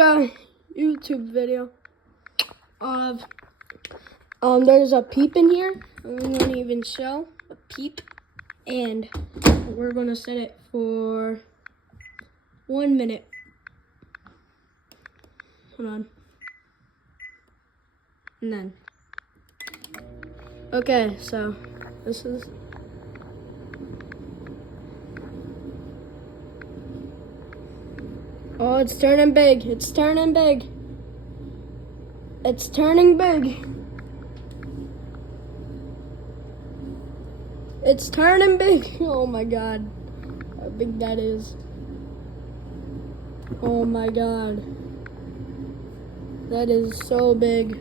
A YouTube video of there's a peep in here. We won't even show a peep, and we're gonna set it for 1 minute. Hold on. And then okay, so this is oh, it's turning big. It's turning big. It's turning big. It's turning big. Oh my god. How big that is. Oh my god. That is so big.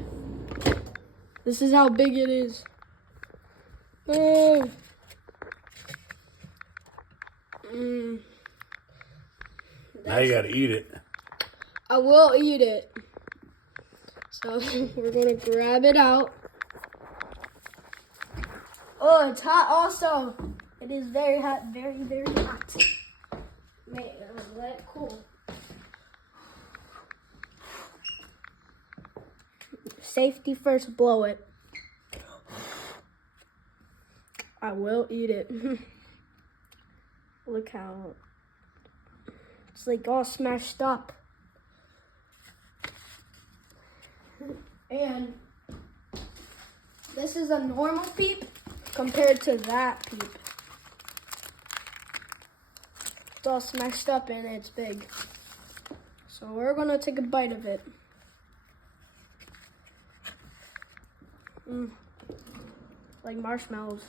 This is how big it is. Oh. Now you gotta eat it. I will eat it. So we're gonna grab it out. Oh, it's hot also. It is very hot, very, very hot. Let it cool. Safety first, blow it. I will eat it. Look how it's like all smashed up. And this is a normal peep compared to that peep. It's all smashed up and it's big. So we're gonna take a bite of it. Like marshmallows.